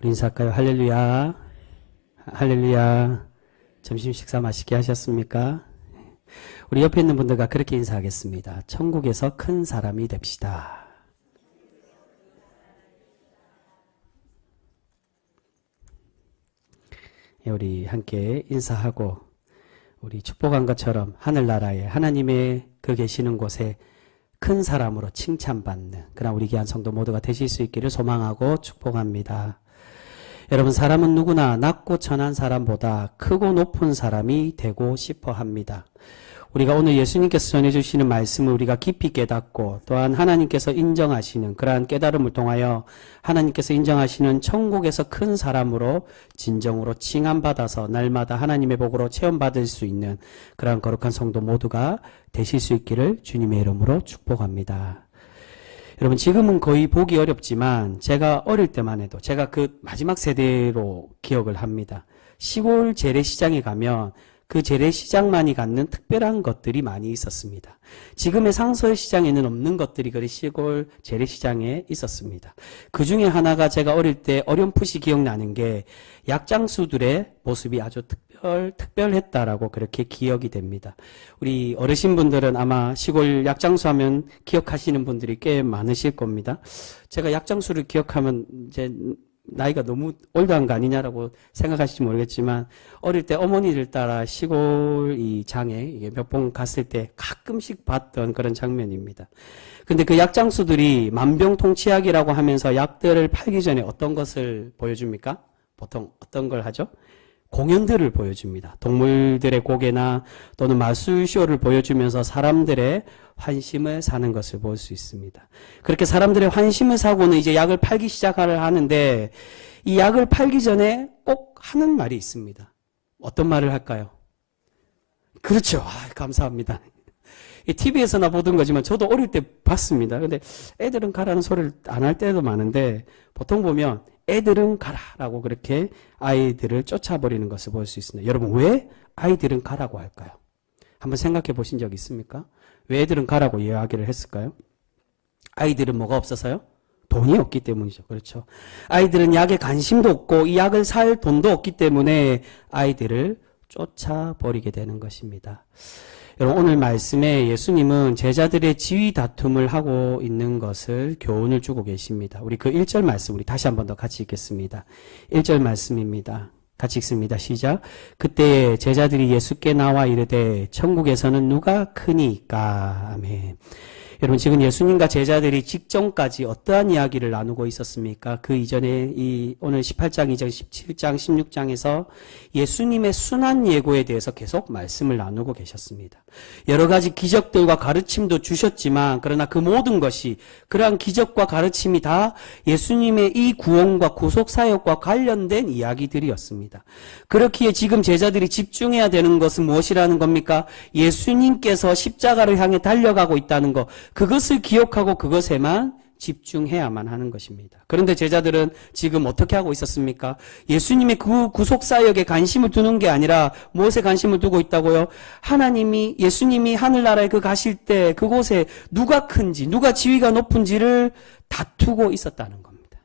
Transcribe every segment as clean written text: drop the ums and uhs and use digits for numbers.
우리 인사할까요? 할렐루야. 할렐루야. 점심 식사 맛있게 하셨습니까? 우리 옆에 있는 분들과 그렇게 인사하겠습니다. 천국에서 큰 사람이 됩시다. 우리 함께 인사하고 우리 축복한 것처럼 하늘나라에 하나님의 그 계시는 곳에 큰 사람으로 칭찬받는 그런 우리 귀한 성도 모두가 되실 수 있기를 소망하고 축복합니다. 여러분, 사람은 누구나 낮고 천한 사람보다 크고 높은 사람이 되고 싶어 합니다. 우리가 오늘 예수님께서 전해주시는 말씀을 우리가 깊이 깨닫고 또한 하나님께서 인정하시는 그러한 깨달음을 통하여 하나님께서 인정하시는 천국에서 큰 사람으로 진정으로 칭함받아서 날마다 하나님의 복으로 체험받을 수 있는 그러한 거룩한 성도 모두가 되실 수 있기를 주님의 이름으로 축복합니다. 여러분, 지금은 거의 보기 어렵지만 제가 어릴 때만 해도 제가 그 마지막 세대로 기억을 합니다. 시골 재래시장에 가면 그 재래시장만이 갖는 특별한 것들이 많이 있었습니다. 지금의 상설시장에는 없는 것들이 그 시골 재래시장에 있었습니다. 그 중에 하나가 제가 어릴 때 어렴풋이 기억나는 게 약장수들의 모습이 아주 특별했다라고 그렇게 기억이 됩니다. 우리 어르신분들은 아마 시골 약장수 하면 기억하시는 분들이 꽤 많으실 겁니다. 제가 약장수를 기억하면 이제 나이가 너무 올드한 거 아니냐라고 생각하실지 모르겠지만 어릴 때 어머니를 따라 시골 이 장에 몇 번 갔을 때 가끔씩 봤던 그런 장면입니다. 근데 그 약장수들이 만병통치약이라고 하면서 약들을 팔기 전에 어떤 것을 보여줍니까? 보통 어떤 걸 하죠? 공연들을 보여줍니다. 동물들의 고개나 또는 마술쇼를 보여주면서 사람들의 환심을 사는 것을 볼 수 있습니다. 그렇게 사람들의 환심을 사고는 이제 약을 팔기 시작을 하는데 이 약을 팔기 전에 꼭 하는 말이 있습니다. 어떤 말을 할까요? 그렇죠. 감사합니다. TV에서나 보던 거지만 저도 어릴 때 봤습니다. 근데 애들은 가라는 소리를 안 할 때도 많은데 보통 보면 애들은 가라라고 그렇게 아이들을 쫓아버리는 것을 볼 수 있습니다. 여러분, 왜 아이들은 가라고 할까요? 한번 생각해 보신 적 있습니까? 왜 애들은 가라고 이야기를 했을까요? 아이들은 뭐가 없어서요? 돈이 없기 때문이죠. 그렇죠. 아이들은 약에 관심도 없고 이 약을 살 돈도 없기 때문에 아이들을 쫓아버리게 되는 것입니다. 여러분, 오늘 말씀에 예수님은 제자들의 지위 다툼을 하고 있는 것을 교훈을 주고 계십니다. 우리 그 1절 말씀 우리 다시 한 번 더 같이 읽겠습니다. 1절 말씀입니다. 같이 읽습니다. 시작. 그때 제자들이 예수께 나와 이르되 천국에서는 누가 크니까. 아멘. 여러분, 지금 예수님과 제자들이 직전까지 어떠한 이야기를 나누고 있었습니까? 그 이전에 이 오늘 18장 이전 17장 16장에서 예수님의 순환 예고에 대해서 계속 말씀을 나누고 계셨습니다. 여러 가지 기적들과 가르침도 주셨지만 그러나 그 모든 것이 그러한 기적과 가르침이 다 예수님의 이 구원과 구속 사역과 관련된 이야기들이었습니다. 그렇기에 지금 제자들이 집중해야 되는 것은 무엇이라는 겁니까? 예수님께서 십자가를 향해 달려가고 있다는 것, 그것을 기억하고 그것에만 집중해야만 하는 것입니다. 그런데 제자들은 지금 어떻게 하고 있었습니까? 예수님의 그 구속사역에 관심을 두는 게 아니라 무엇에 관심을 두고 있다고요? 예수님이 하늘나라에 그 가실 때 그곳에 누가 큰지, 누가 지위가 높은지를 다투고 있었다는 겁니다.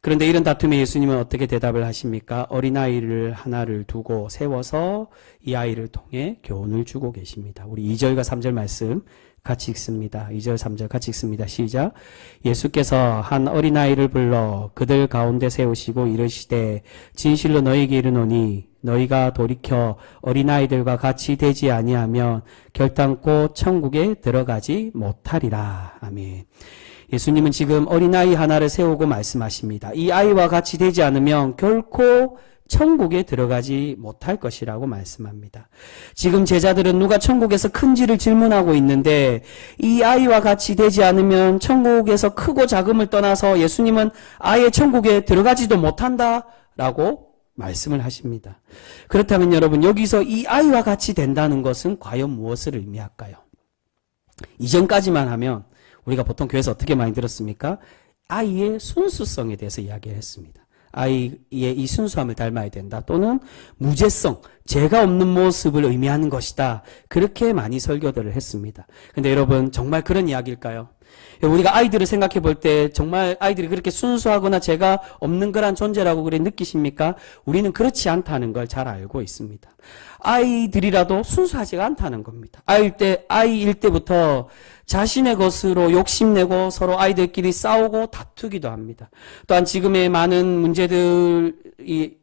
그런데 이런 다툼에 예수님은 어떻게 대답을 하십니까? 어린아이를 하나를 두고 세워서 이 아이를 통해 교훈을 주고 계십니다. 우리 2절과 3절 말씀 같이 읽습니다. 2절 3절 같이 읽습니다. 시작. 예수께서 한 어린아이를 불러 그들 가운데 세우시고 이르시되 진실로 너희에게 이르노니 너희가 돌이켜 어린아이들과 같이 되지 아니하면 결단코 천국에 들어가지 못하리라. 아멘. 예수님은 지금 어린아이 하나를 세우고 말씀하십니다. 이 아이와 같이 되지 않으면 결코 천국에 들어가지 못할 것이라고 말씀합니다. 지금 제자들은 누가 천국에서 큰지를 질문하고 있는데 이 아이와 같이 되지 않으면 천국에서 크고 작음을 떠나서 예수님은 아예 천국에 들어가지도 못한다라고 말씀을 하십니다. 그렇다면 여러분, 여기서 이 아이와 같이 된다는 것은 과연 무엇을 의미할까요? 이전까지만 하면 우리가 보통 교회에서 어떻게 많이 들었습니까? 아이의 순수성에 대해서 이야기를 했습니다. 아이의 이 순수함을 닮아야 된다. 또는 무죄성, 죄가 없는 모습을 의미하는 것이다. 그렇게 많이 설교들을 했습니다. 근데 여러분, 정말 그런 이야기일까요? 우리가 아이들을 생각해 볼 때 정말 아이들이 그렇게 순수하거나 죄가 없는 거란 존재라고 그래 느끼십니까? 우리는 그렇지 않다는 걸 잘 알고 있습니다. 아이들이라도 순수하지가 않다는 겁니다. 아이일 때부터 자신의 것으로 욕심내고 서로 아이들끼리 싸우고 다투기도 합니다. 또한 지금의 많은 문제들이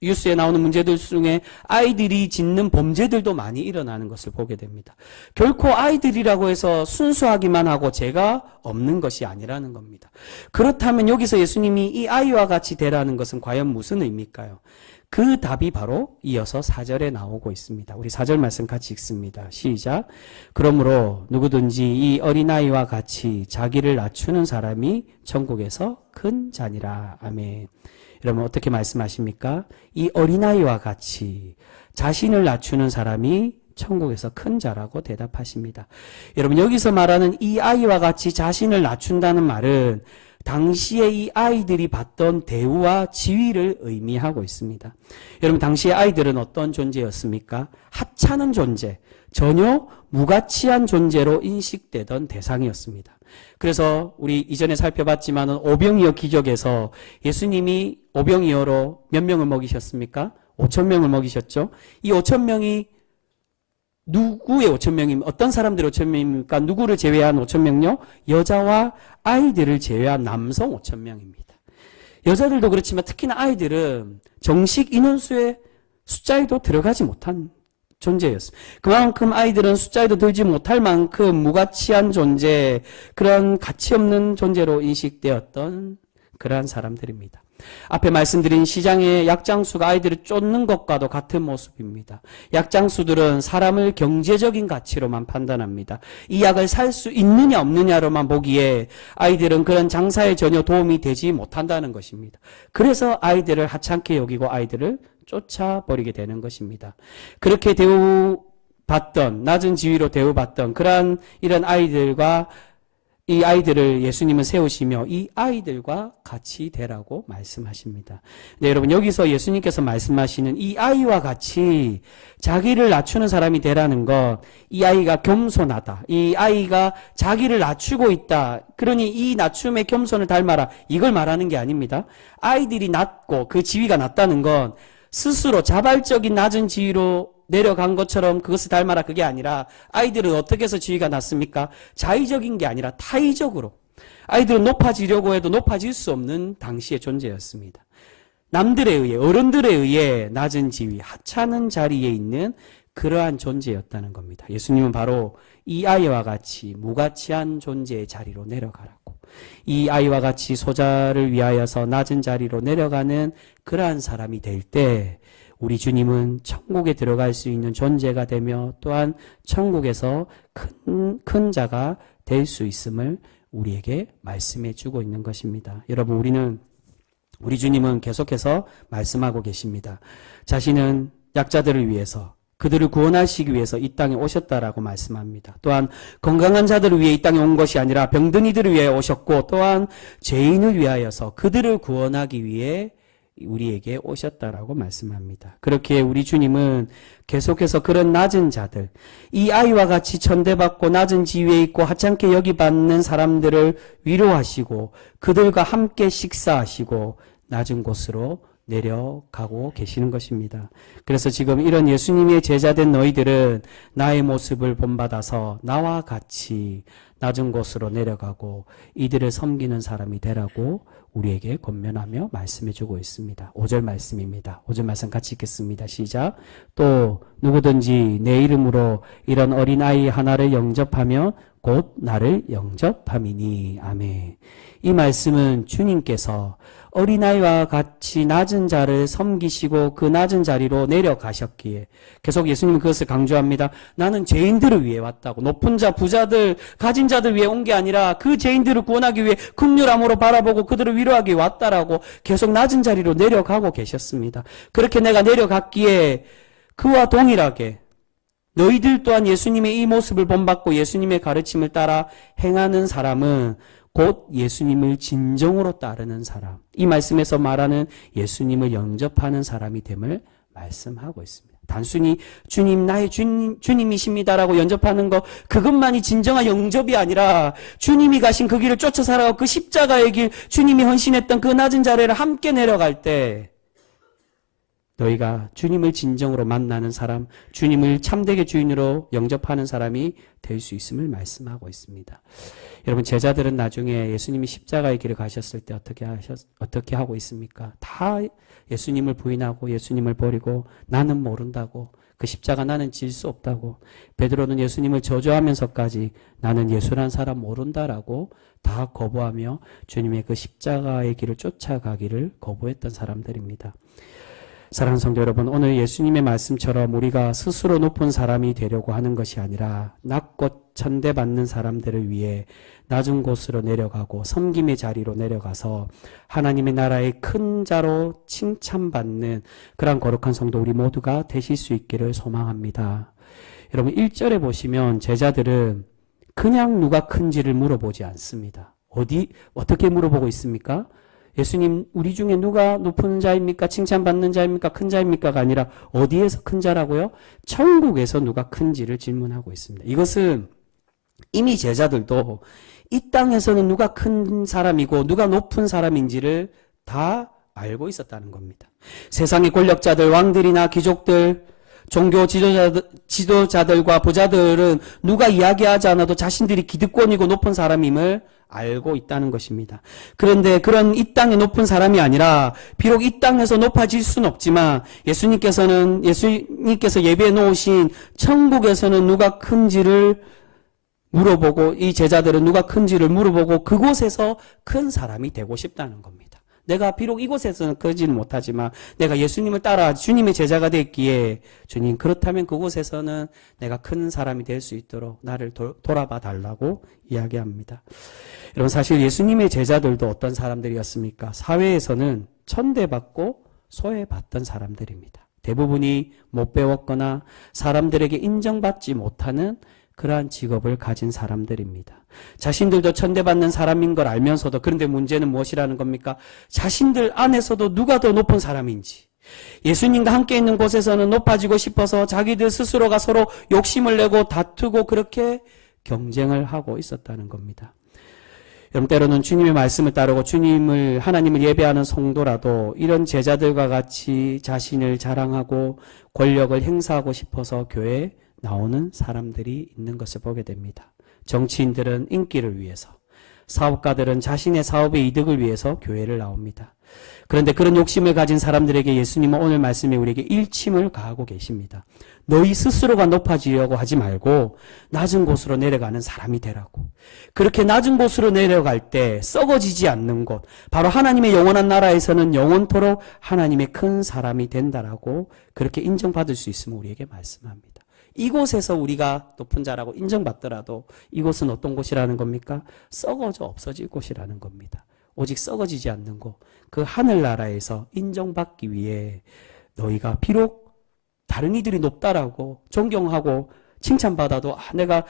뉴스에 나오는 문제들 중에 아이들이 짓는 범죄들도 많이 일어나는 것을 보게 됩니다. 결코 아이들이라고 해서 순수하기만 하고 죄가 없는 것이 아니라는 겁니다. 그렇다면 여기서 예수님이 이 아이와 같이 되라는 것은 과연 무슨 의미일까요? 그 답이 바로 이어서 4절에 나오고 있습니다. 우리 4절 말씀 같이 읽습니다. 시작. 그러므로 누구든지 이 어린아이와 같이 자기를 낮추는 사람이 천국에서 큰 자니라. 아멘. 여러분 어떻게 말씀하십니까? 이 어린아이와 같이 자신을 낮추는 사람이 천국에서 큰 자라고 대답하십니다. 여러분 여기서 말하는 이 아이와 같이 자신을 낮춘다는 말은 당시에 이 아이들이 받던 대우와 지위를 의미하고 있습니다. 여러분 당시의 아이들은 어떤 존재였습니까? 하찮은 존재, 전혀 무가치한 존재로 인식되던 대상이었습니다. 그래서 우리 이전에 살펴봤지만은 오병이어 기적에서 예수님이 오병이어로 몇 명을 먹이셨습니까? 5,000명을 먹이셨죠. 이 5,000명이 누구의 5,000명입니까? 어떤 사람들의 5,000명입니까? 누구를 제외한 5,000명요? 여자와 아이들을 제외한 남성 5,000명입니다. 여자들도 그렇지만 특히나 아이들은 정식 인원수의 숫자에도 들어가지 못한 존재였습니다. 그만큼 아이들은 숫자에도 들지 못할 만큼 무가치한 존재, 그런 가치 없는 존재로 인식되었던 그러한 사람들입니다. 앞에 말씀드린 시장의 약장수가 아이들을 쫓는 것과도 같은 모습입니다. 약장수들은 사람을 경제적인 가치로만 판단합니다. 이 약을 살 수 있느냐 없느냐로만 보기에 아이들은 그런 장사에 전혀 도움이 되지 못한다는 것입니다. 그래서 아이들을 하찮게 여기고 아이들을 쫓아버리게 되는 것입니다. 그렇게 대우받던, 낮은 지위로 대우받던 그러한 이런 아이들과 이 아이들을 예수님은 세우시며 이 아이들과 같이 되라고 말씀하십니다. 네, 여러분 여기서 예수님께서 말씀하시는 이 아이와 같이 자기를 낮추는 사람이 되라는 것, 이 아이가 겸손하다, 이 아이가 자기를 낮추고 있다, 그러니 이 낮춤의 겸손을 닮아라, 이걸 말하는 게 아닙니다. 아이들이 낮고 그 지위가 낮다는 건 스스로 자발적인 낮은 지위로 내려간 것처럼 그것을 닮아라, 그게 아니라 아이들은 어떻게 해서 지위가 낮습니까? 자의적인 게 아니라 타의적으로 아이들은 높아지려고 해도 높아질 수 없는 당시의 존재였습니다. 남들에 의해, 어른들에 의해 낮은 지위, 하찮은 자리에 있는 그러한 존재였다는 겁니다. 예수님은 바로 이 아이와 같이 무가치한 존재의 자리로 내려가라고, 이 아이와 같이 소자를 위하여서 낮은 자리로 내려가는 그러한 사람이 될 때 우리 주님은 천국에 들어갈 수 있는 존재가 되며 또한 천국에서 큰 자가 될 수 있음을 우리에게 말씀해 주고 있는 것입니다. 여러분 우리 주님은 계속해서 말씀하고 계십니다. 자신은 약자들을 위해서, 그들을 구원하시기 위해서 이 땅에 오셨다라고 말씀합니다. 또한 건강한 자들을 위해 이 땅에 온 것이 아니라 병든이들을 위해 오셨고, 또한 죄인을 위하여서 그들을 구원하기 위해 우리에게 오셨다라고 말씀합니다. 그렇게 우리 주님은 계속해서 그런 낮은 자들, 이 아이와 같이 천대받고 낮은 지위에 있고 하찮게 여기받는 사람들을 위로하시고 그들과 함께 식사하시고 낮은 곳으로 내려가고 계시는 것입니다. 그래서 지금 이런 예수님의 제자된 너희들은 나의 모습을 본받아서 나와 같이 낮은 곳으로 내려가고 이들을 섬기는 사람이 되라고 우리에게 권면하며 말씀해주고 있습니다. 5절 말씀입니다. 5절 말씀 같이 읽겠습니다. 시작. 또 누구든지 내 이름으로 이런 어린아이 하나를 영접하며 곧 나를 영접함이니. 아멘. 이 말씀은 주님께서 어린아이와 같이 낮은 자를 섬기시고 그 낮은 자리로 내려가셨기에 계속 예수님은 그것을 강조합니다. 나는 죄인들을 위해 왔다고. 높은 자, 부자들, 가진 자들 위해 온 게 아니라 그 죄인들을 구원하기 위해 긍휼함으로 바라보고 그들을 위로하기 위해 왔다라고 계속 낮은 자리로 내려가고 계셨습니다. 그렇게 내가 내려갔기에 그와 동일하게 너희들 또한 예수님의 이 모습을 본받고 예수님의 가르침을 따라 행하는 사람은 곧 예수님을 진정으로 따르는 사람, 이 말씀에서 말하는 예수님을 영접하는 사람이 됨을 말씀하고 있습니다. 단순히 주님, 나의 주님이십니다라고 영접하는 것, 그것만이 진정한 영접이 아니라 주님이 가신 그 길을 쫓아 살아가고 그 십자가의 길, 주님이 헌신했던 그 낮은 자리를 함께 내려갈 때 너희가 주님을 진정으로 만나는 사람, 주님을 참되게 주인으로 영접하는 사람이 될 수 있음을 말씀하고 있습니다. 여러분, 제자들은 나중에 예수님이 십자가의 길을 가셨을 때 어떻게 하고 있습니까? 다 예수님을 부인하고 예수님을 버리고 나는 모른다고, 그 십자가 나는 질 수 없다고, 베드로는 예수님을 저주하면서까지 나는 예수란 사람 모른다라고 다 거부하며 주님의 그 십자가의 길을 쫓아가기를 거부했던 사람들입니다. 사랑하는 성도 여러분, 오늘 예수님의 말씀처럼 우리가 스스로 높은 사람이 되려고 하는 것이 아니라 낮고 천대받는 사람들을 위해 낮은 곳으로 내려가고 섬김의 자리로 내려가서 하나님의 나라의 큰 자로 칭찬받는 그런 거룩한 성도 우리 모두가 되실 수 있기를 소망합니다. 여러분, 1절에 보시면 제자들은 그냥 누가 큰지를 물어보지 않습니다. 어떻게 물어보고 있습니까? 예수님, 우리 중에 누가 높은 자입니까? 칭찬받는 자입니까? 큰 자입니까가 아니라 어디에서 큰 자라고요? 천국에서 누가 큰지를 질문하고 있습니다. 이것은 이미 제자들도 이 땅에서는 누가 큰 사람이고 누가 높은 사람인지를 다 알고 있었다는 겁니다. 세상의 권력자들, 왕들이나 귀족들, 종교 지도자들과 부자들은 누가 이야기하지 않아도 자신들이 기득권이고 높은 사람임을 알고 있다는 것입니다. 그런데 그런 이 땅의 높은 사람이 아니라 비록 이 땅에서 높아질 수는 없지만 예수님께서 예배해 놓으신 천국에서는 누가 큰지를 물어보고, 이 제자들은 누가 큰지를 물어보고 그곳에서 큰 사람이 되고 싶다는 겁니다. 내가 비록 이곳에서는 크지는 못하지만 내가 예수님을 따라 주님의 제자가 됐기에 주님, 그렇다면 그곳에서는 내가 큰 사람이 될 수 있도록 나를 돌아봐 달라고 이야기합니다. 여러분, 사실 예수님의 제자들도 어떤 사람들이었습니까? 사회에서는 천대받고 소외받던 사람들입니다. 대부분이 못 배웠거나 사람들에게 인정받지 못하는 그러한 직업을 가진 사람들입니다. 자신들도 천대받는 사람인 걸 알면서도, 그런데 문제는 무엇이라는 겁니까? 자신들 안에서도 누가 더 높은 사람인지, 예수님과 함께 있는 곳에서는 높아지고 싶어서 자기들 스스로가 서로 욕심을 내고 다투고 그렇게 경쟁을 하고 있었다는 겁니다. 여러분, 때로는 주님의 말씀을 따르고 하나님을 예배하는 성도라도 이런 제자들과 같이 자신을 자랑하고 권력을 행사하고 싶어서 교회에 나오는 사람들이 있는 것을 보게 됩니다. 정치인들은 인기를 위해서, 사업가들은 자신의 사업의 이득을 위해서 교회를 나옵니다. 그런데 그런 욕심을 가진 사람들에게 예수님은 오늘 말씀에 우리에게 일침을 가하고 계십니다. 너희 스스로가 높아지려고 하지 말고 낮은 곳으로 내려가는 사람이 되라고. 그렇게 낮은 곳으로 내려갈 때 썩어지지 않는 곳, 바로 하나님의 영원한 나라에서는 영원토록 하나님의 큰 사람이 된다라고 그렇게 인정받을 수 있음을 우리에게 말씀합니다. 이곳에서 우리가 높은 자라고 인정받더라도 이곳은 어떤 곳이라는 겁니까? 썩어져 없어질 곳이라는 겁니다. 오직 썩어지지 않는 곳, 그 하늘나라에서 인정받기 위해 너희가 비록 다른 이들이 높다라고 존경하고 칭찬받아도 내가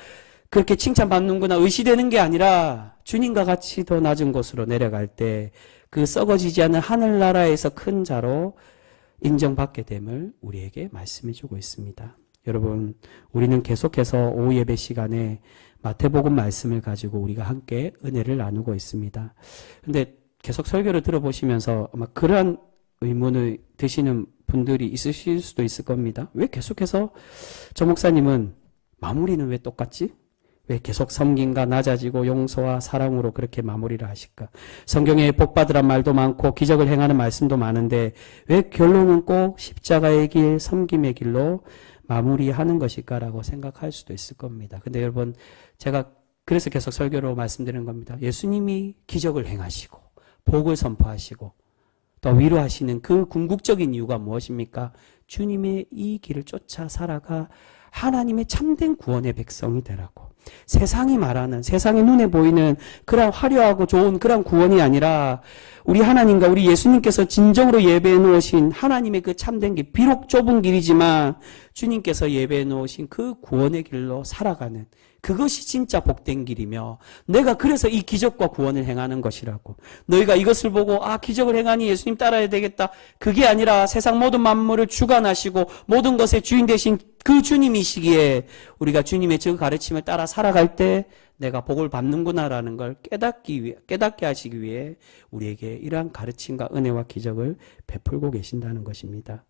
그렇게 칭찬받는구나 의시되는 게 아니라 주님과 같이 더 낮은 곳으로 내려갈 때 그 썩어지지 않는 하늘나라에서 큰 자로 인정받게 됨을 우리에게 말씀해 주고 있습니다. 여러분, 우리는 계속해서 오후 예배 시간에 마태복음 말씀을 가지고 우리가 함께 은혜를 나누고 있습니다. 근데 계속 설교를 들어보시면서 아마 그러한 의문을 드시는 분들이 있으실 수도 있을 겁니다. 왜 계속해서 저 목사님은 마무리는 왜 똑같지? 왜 계속 섬김과 낮아지고 용서와 사랑으로 그렇게 마무리를 하실까? 성경에 복받으란 말도 많고 기적을 행하는 말씀도 많은데 왜 결론은 꼭 십자가의 길, 섬김의 길로 마무리하는 것일까라고 생각할 수도 있을 겁니다. 근데 여러분, 제가 그래서 계속 설교로 말씀드리는 겁니다. 예수님이 기적을 행하시고 복을 선포하시고 또 위로하시는 그 궁극적인 이유가 무엇입니까? 주님의 이 길을 쫓아 살아가 하나님의 참된 구원의 백성이 되라고. 세상이 말하는, 세상의 눈에 보이는 그런 화려하고 좋은 그런 구원이 아니라 우리 하나님과 우리 예수님께서 진정으로 예배해 놓으신 하나님의 그 참된 길, 비록 좁은 길이지만 주님께서 예배해 놓으신 그 구원의 길로 살아가는 그것이 진짜 복된 길이며 내가 그래서 이 기적과 구원을 행하는 것이라고. 너희가 이것을 보고 기적을 행하니 예수님 따라야 되겠다. 그게 아니라 세상 모든 만물을 주관하시고 모든 것의 주인 되신 그 주님이시기에 우리가 주님의 그 가르침을 따라 살아갈 때 내가 복을 받는구나라는 걸 깨닫게 하시기 위해 우리에게 이러한 가르침과 은혜와 기적을 베풀고 계신다는 것입니다.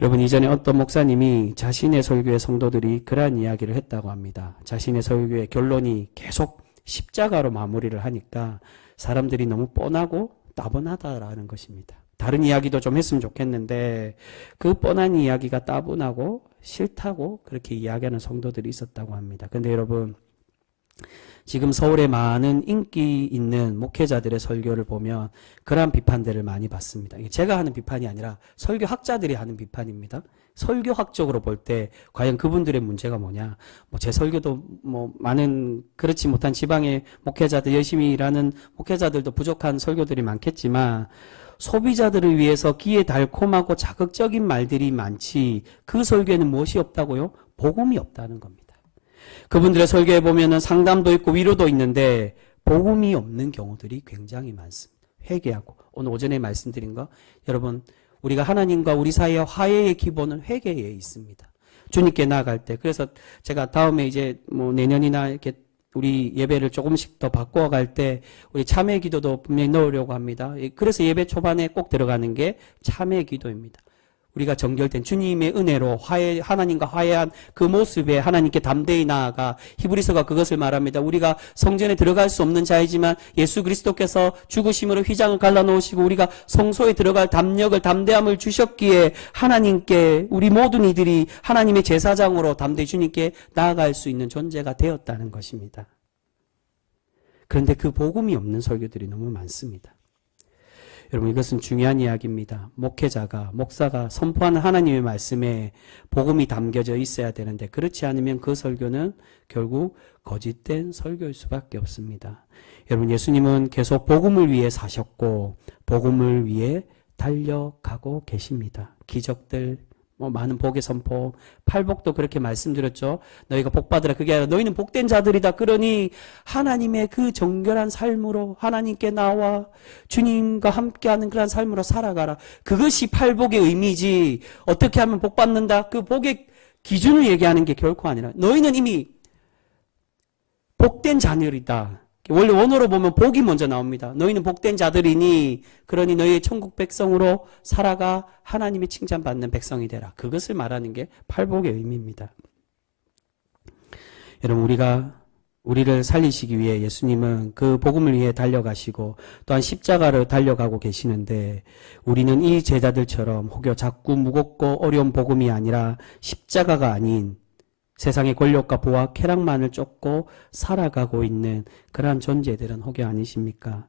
여러분, 이전에 어떤 목사님이 자신의 설교의 성도들이 그러한 이야기를 했다고 합니다. 자신의 설교의 결론이 계속 십자가로 마무리를 하니까 사람들이 너무 뻔하고 따분하다라는 것입니다. 다른 이야기도 좀 했으면 좋겠는데 그 뻔한 이야기가 따분하고 싫다고 그렇게 이야기하는 성도들이 있었다고 합니다. 그런데 여러분, 지금 서울에 많은 인기 있는 목회자들의 설교를 보면 그러한 비판들을 많이 받습니다. 제가 하는 비판이 아니라 설교학자들이 하는 비판입니다. 설교학적으로 볼 때 과연 그분들의 문제가 뭐냐. 제 설교도 많은 그렇지 못한 지방의 목회자들, 열심히 일하는 목회자들도 부족한 설교들이 많겠지만 소비자들을 위해서 귀에 달콤하고 자극적인 말들이 많지 그 설교에는 무엇이 없다고요? 복음이 없다는 겁니다. 그분들의 설교에 보면은 상담도 있고 위로도 있는데 복음이 없는 경우들이 굉장히 많습니다. 회개하고 오늘 오전에 말씀드린 거 여러분, 우리가 하나님과 우리 사이의 화해의 기본은 회개에 있습니다. 주님께 나아갈 때. 그래서 제가 다음에 이제 내년이나 이렇게 우리 예배를 조금씩 더 바꿔갈 때 우리 참회 기도도 분명히 넣으려고 합니다. 그래서 예배 초반에 꼭 들어가는 게 참회 기도입니다. 우리가 정결된 주님의 은혜로 하나님과 화해한 그 모습에 하나님께 담대히 나아가, 히브리서가 그것을 말합니다. 우리가 성전에 들어갈 수 없는 자이지만 예수 그리스도께서 죽으심으로 휘장을 갈라놓으시고 우리가 성소에 들어갈 담대함을 주셨기에 하나님께 우리 모든 이들이 하나님의 제사장으로 담대히 주님께 나아갈 수 있는 존재가 되었다는 것입니다. 그런데 그 복음이 없는 설교들이 너무 많습니다. 여러분, 이것은 중요한 이야기입니다. 목사가 선포하는 하나님의 말씀에 복음이 담겨져 있어야 되는데 그렇지 않으면 그 설교는 결국 거짓된 설교일 수밖에 없습니다. 여러분, 예수님은 계속 복음을 위해 사셨고 복음을 위해 달려가고 계십니다. 기적들, 많은 복의 선포, 팔복도 그렇게 말씀드렸죠. 너희가 복받으라. 그게 아니라 너희는 복된 자들이다. 그러니 하나님의 그 정결한 삶으로 하나님께 나와 주님과 함께하는 그런 삶으로 살아가라. 그것이 팔복의 의미지 어떻게 하면 복받는다, 그 복의 기준을 얘기하는 게 결코 아니라 너희는 이미 복된 자녀이다. 원래 원어로 보면 복이 먼저 나옵니다. 너희는 복된 자들이니 그러니 너희의 천국 백성으로 살아가 하나님의 칭찬받는 백성이 되라. 그것을 말하는 게 팔복의 의미입니다. 여러분, 우리를 살리시기 위해 예수님은 그 복음을 위해 달려가시고 또한 십자가를 달려가고 계시는데 우리는 이 제자들처럼 혹여 자꾸 무겁고 어려운 복음이 아니라 십자가가 아닌 세상의 권력과 부와 쾌락만을 쫓고 살아가고 있는 그러한 존재들은 혹여 아니십니까?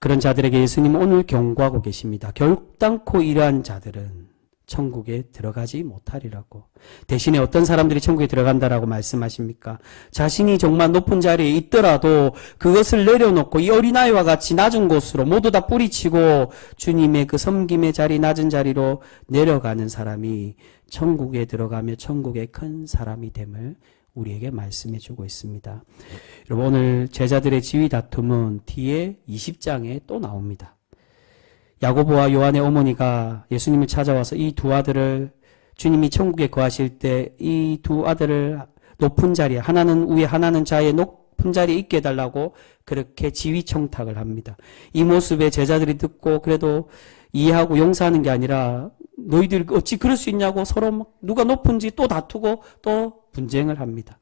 그런 자들에게 예수님은 오늘 경고하고 계십니다. 결단코 이러한 자들은 천국에 들어가지 못하리라고. 대신에 어떤 사람들이 천국에 들어간다라고 말씀하십니까? 자신이 정말 높은 자리에 있더라도 그것을 내려놓고 이 어린아이와 같이 낮은 곳으로 모두 다 뿌리치고 주님의 그 섬김의 자리, 낮은 자리로 내려가는 사람이 천국에 들어가며 천국의 큰 사람이 됨을 우리에게 말씀해 주고 있습니다. 여러분, 오늘 제자들의 지위 다툼은 뒤에 20장에 또 나옵니다. 야고보와 요한의 어머니가 예수님을 찾아와서 이 두 아들을, 주님이 천국에 거하실 때 이 두 아들을 높은 자리에, 하나는 위에 하나는 좌에 높은 자리에 있게 해달라고 그렇게 지위 청탁을 합니다. 이 모습에 제자들이 듣고 그래도 이해하고 용서하는 게 아니라 너희들 어찌 그럴 수 있냐고 서로 누가 높은지 또 다투고 또 분쟁을 합니다.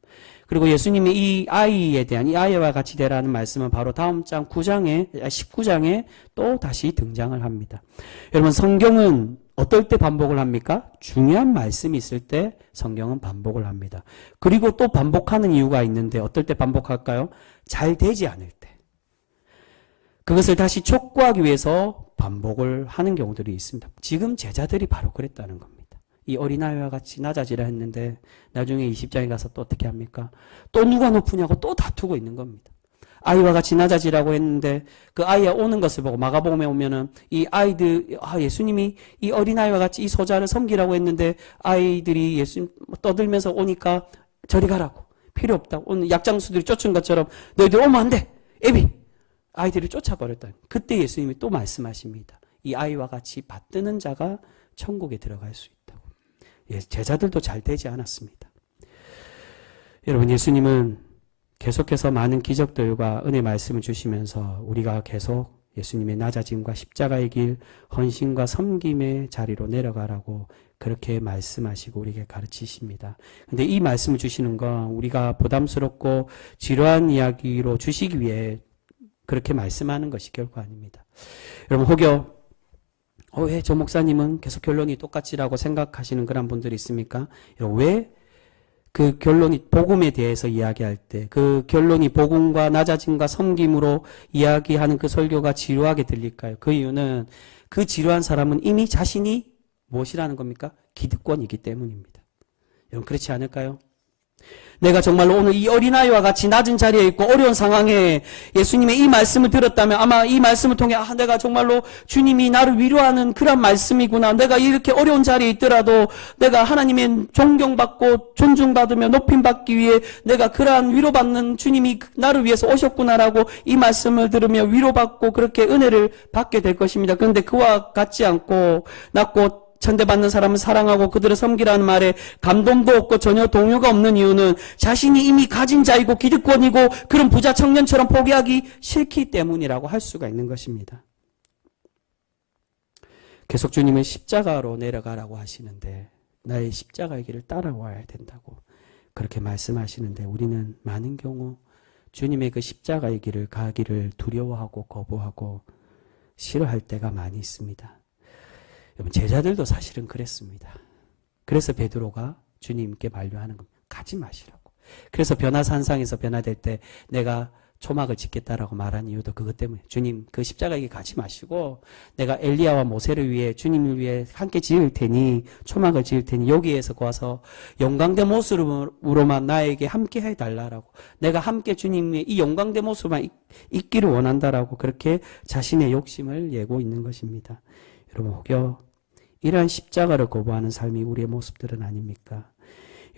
그리고 예수님이 이 아이에 대한, 이 아이와 같이 되라는 말씀은 바로 다음 장 19장에 또 다시 등장을 합니다. 여러분, 성경은 어떨 때 반복을 합니까? 중요한 말씀이 있을 때 성경은 반복을 합니다. 그리고 또 반복하는 이유가 있는데 어떨 때 반복할까요? 잘 되지 않을 때. 그것을 다시 촉구하기 위해서 반복을 하는 경우들이 있습니다. 지금 제자들이 바로 그랬다는 겁니다. 이 어린아이와 같이 낮아지라 했는데 나중에 20장에 가서 또 어떻게 합니까? 또 누가 높으냐고 또 다투고 있는 겁니다. 아이와 같이 낮아지라고 했는데 그 아이가 오는 것을 보고 마가복음에 오면은 이 아이들, 예수님이 이 어린아이와 같이 이 소자를 섬기라고 했는데 아이들이 예수님 떠들면서 오니까 저리 가라고, 필요 없다. 오늘 약장수들이 쫓은 것처럼 너희들 오면 안 돼. 애비. 아이들을 쫓아버렸다. 그때 예수님이 또 말씀하십니다. 이 아이와 같이 받드는 자가 천국에 들어갈 수 있다고. 예, 제자들도 잘 되지 않았습니다. 여러분, 예수님은 계속해서 많은 기적들과 은혜 말씀을 주시면서 우리가 계속 예수님의 낮아짐과 십자가의 길, 헌신과 섬김의 자리로 내려가라고 그렇게 말씀하시고 우리에게 가르치십니다. 근데 이 말씀을 주시는 건 우리가 부담스럽고 지루한 이야기로 주시기 위해 그렇게 말씀하는 것이 결코 아닙니다. 여러분, 혹여 왜 저 목사님은 계속 결론이 똑같지라고 생각하시는 그런 분들이 있습니까? 왜 그 결론이 복음에 대해서 이야기할 때 그 결론이 복음과 낮아짐과 섬김으로 이야기하는 그 설교가 지루하게 들릴까요? 그 이유는 그 지루한 사람은 이미 자신이 무엇이라는 겁니까? 기득권이기 때문입니다. 여러분, 그렇지 않을까요? 내가 정말로 오늘 이 어린아이와 같이 낮은 자리에 있고 어려운 상황에 예수님의 이 말씀을 들었다면 아마 이 말씀을 통해 내가 정말로 주님이 나를 위로하는 그런 말씀이구나. 내가 이렇게 어려운 자리에 있더라도 내가 하나님의 존경받고 존중받으며 높임받기 위해 내가 그러한 위로받는 주님이 나를 위해서 오셨구나라고 이 말씀을 들으며 위로받고 그렇게 은혜를 받게 될 것입니다. 그런데 그와 같지 않고 낮고 천대받는 사람을 사랑하고 그들을 섬기라는 말에 감동도 없고 전혀 동요가 없는 이유는 자신이 이미 가진 자이고 기득권이고 그런 부자 청년처럼 포기하기 싫기 때문이라고 할 수가 있는 것입니다. 계속 주님은 십자가로 내려가라고 하시는데 나의 십자가의 길을 따라와야 된다고 그렇게 말씀하시는데 우리는 많은 경우 주님의 그 십자가의 길을 가기를 두려워하고 거부하고 싫어할 때가 많이 있습니다. 여러분, 제자들도 사실은 그랬습니다. 그래서 베드로가 주님께 만류하는 겁니다. 가지 마시라고. 그래서 변화산상에서 변화될 때 내가 초막을 짓겠다라고 말한 이유도 그것 때문에 주님 그 십자가에게 가지 마시고 내가 엘리야와 모세를 위해 주님을 위해 함께 지을 테니 초막을 지을 테니 여기에서 와서 영광된 모습으로만 나에게 함께 해달라고 내가 함께 주님의 이 영광된 모습만 있기를 원한다라고 그렇게 자신의 욕심을 내고 있는 것입니다. 여러분, 혹여 이러한 십자가를 거부하는 삶이 우리의 모습들은 아닙니까?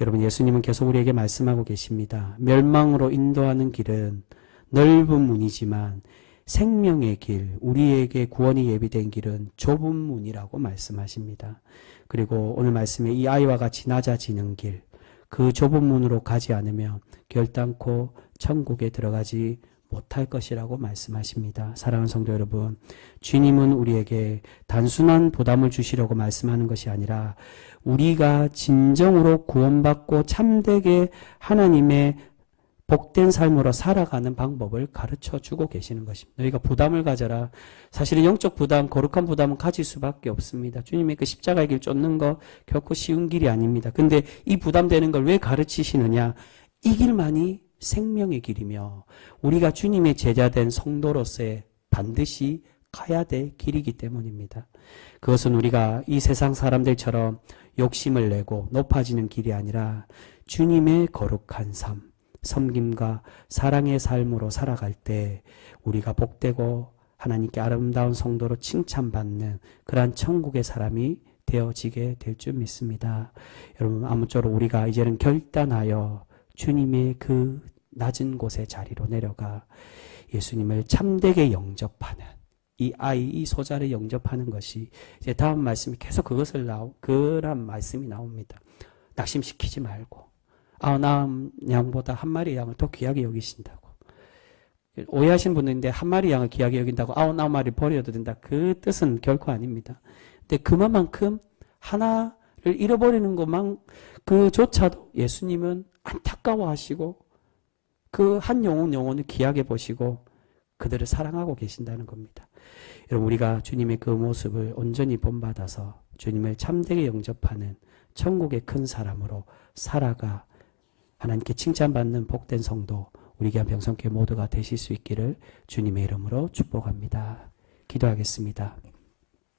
여러분, 예수님은 계속 우리에게 말씀하고 계십니다. 멸망으로 인도하는 길은 넓은 문이지만 생명의 길, 우리에게 구원이 예비된 길은 좁은 문이라고 말씀하십니다. 그리고 오늘 말씀에 이 아이와 같이 낮아지는 길, 그 좁은 문으로 가지 않으면 결단코 천국에 들어가지 못할 것이라고 말씀하십니다. 사랑하는 성도 여러분, 주님은 우리에게 단순한 부담을 주시려고 말씀하는 것이 아니라 우리가 진정으로 구원받고 참되게 하나님의 복된 삶으로 살아가는 방법을 가르쳐주고 계시는 것입니다. 너희가 부담을 가져라. 사실은 영적 부담, 거룩한 부담은 가질 수밖에 없습니다. 주님의 그 십자가의 길 쫓는 거 결코 쉬운 길이 아닙니다. 근데 이 부담되는 걸 왜 가르치시느냐? 이 길만이 생명의 길이며 우리가 주님의 제자된 성도로서의 반드시 가야 될 길이기 때문입니다. 그것은 우리가 이 세상 사람들처럼 욕심을 내고 높아지는 길이 아니라 주님의 거룩한 삶, 섬김과 사랑의 삶으로 살아갈 때 우리가 복되고 하나님께 아름다운 성도로 칭찬받는 그러한 천국의 사람이 되어지게 될 줄 믿습니다. 여러분, 아무쪼록 우리가 이제는 결단하여 주님의 그 낮은 곳의 자리로 내려가 예수님을 참되게 영접하는 이 아이, 이 소자를 영접하는 것이 이제 다음 말씀이 계속 그런 말씀이 나옵니다. 낙심시키지 말고 99 양보다 한 마리 양을 더 귀하게 여기신다고. 오해하신 분들인데 한 마리 양을 귀하게 여긴다고 99마리 버려도 된다. 그 뜻은 결코 아닙니다. 근데 그만큼 하나를 잃어버리는 것만 그조차도 예수님은 안타까워하시고 그 한 영혼을 귀하게 보시고 그들을 사랑하고 계신다는 겁니다. 여러분, 우리가 주님의 그 모습을 온전히 본받아서 주님을 참되게 영접하는 천국의 큰 사람으로 살아가 하나님께 칭찬받는 복된 성도 우리 교회 병성교회 모두가 되실 수 있기를 주님의 이름으로 축복합니다. 기도하겠습니다.